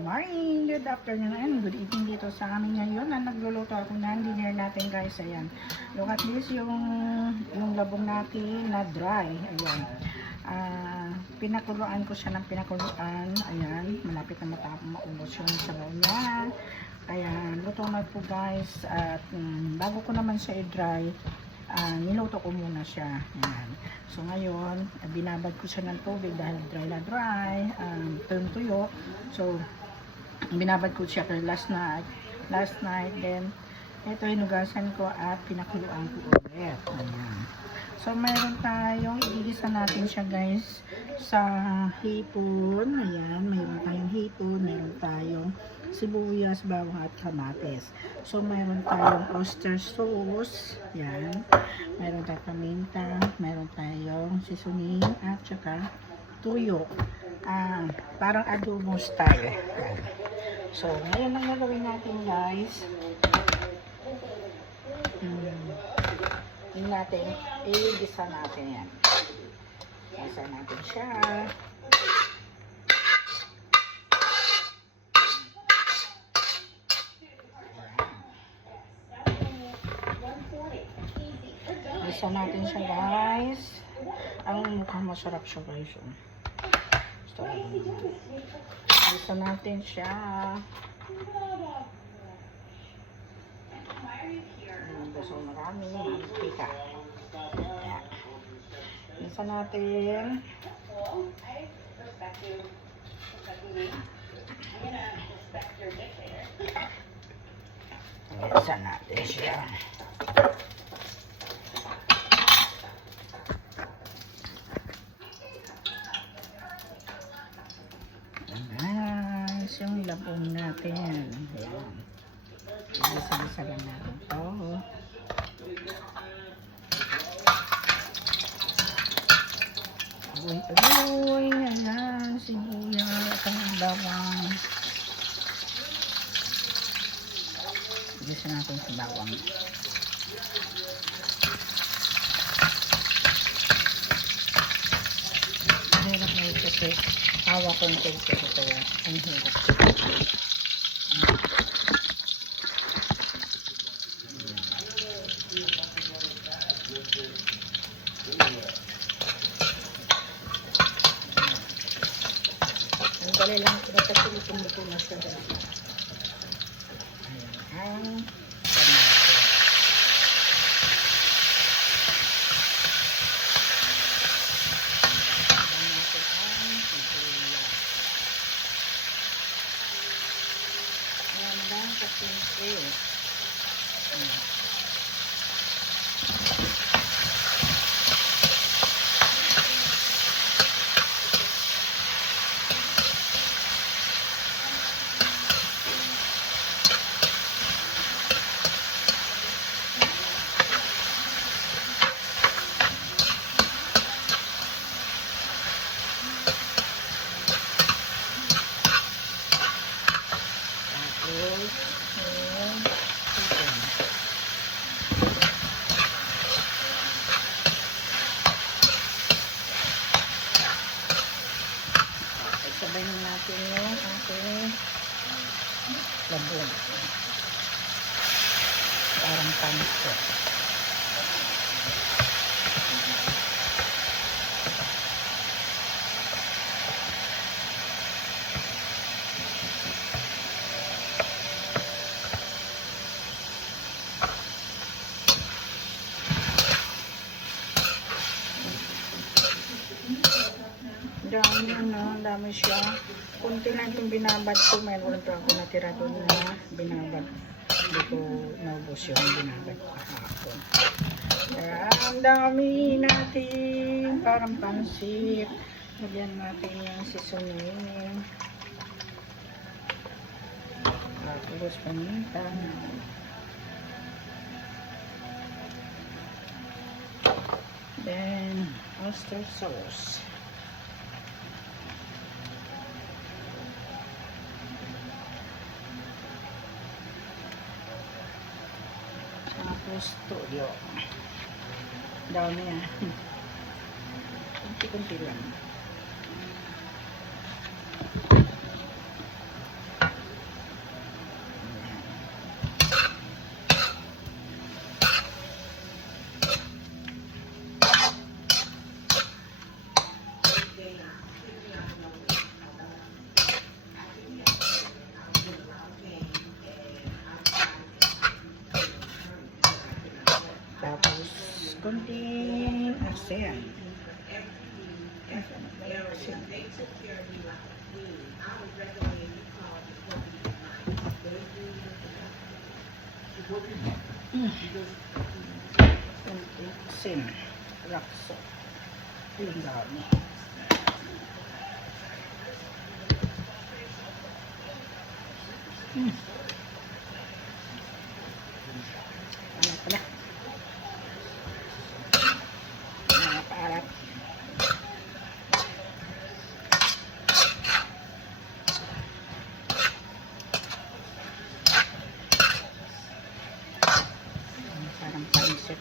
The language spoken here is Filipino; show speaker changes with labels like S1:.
S1: morning, good afternoon, and good evening dito sa amin ngayon na nagluluto ako ng dinner natin guys. Ayan. Look at this, yung, yung labong natin na dry. Ayan. Ah, pinakuluan ko siya ng pinakuluan. Ayan. Malapit na matapos maubos yung sabaw niya. Kaya luto na po guys. At mm, bago ko naman siya i-dry, ah, niluto ko muna siya. Ayan. So ngayon, binabad ko siya ng tubig dahil dry na dry, um, turn tuyo. So, binabad ko siya last night. Last night, then, ito hinugasan ko at pinakuluan ko ulit. Ayan. So, mayroon tayong, igigisa natin siya guys sa hipon. Ayan, mayroon tayong hipon, mayroon tayong sibuyas, bawang at kamates. So, mayroon tayong oyster sauce. Ayan. Mayroon tayong paminta, mayroon tayong seasoning at saka tuyo. Ah, parang adobo style. Ayan. So, ngayon ang gagawin natin guys. Hmm. Natin, i-gisa natin yan. Gisa natin siya. Gisa natin siya guys. Ang mukhang masarap siya guys. oh. Gusto ko Gisa natin siya. Ko marami. Mantika. Ayan. Gisa natin. Gisa natin siya. Guys, yung labong natin. Ayan. Isa-isa lang natin to. Agoy-agoy. Ayan, sibuyas. Ang bawang. Gusto natin sa bawang. Ang hirap na ito kasi hawak ko yung kaya ang hirap. Dali lang ito na kasi luto na siya dali. Ayan ang tomato. Tapos, ayan, chicken. Sabay na natin yung ating labong. Parang pansit. Dami ano, dami siya. Kunti lang itong binabad ko. Mayroon pa ako natira doon na binabad. Hindi ko naubos yung binabad ko kahapon. Ang dami natin. Parang pansit. Lagyan natin yung seasoning. Tapos paminta. Then, oyster sauce. Toyo. Dami ah. Kunti-kunti lang. Sen. Sen. Mm. Sin. Rakso. Yung dami. harap. Parang paisip.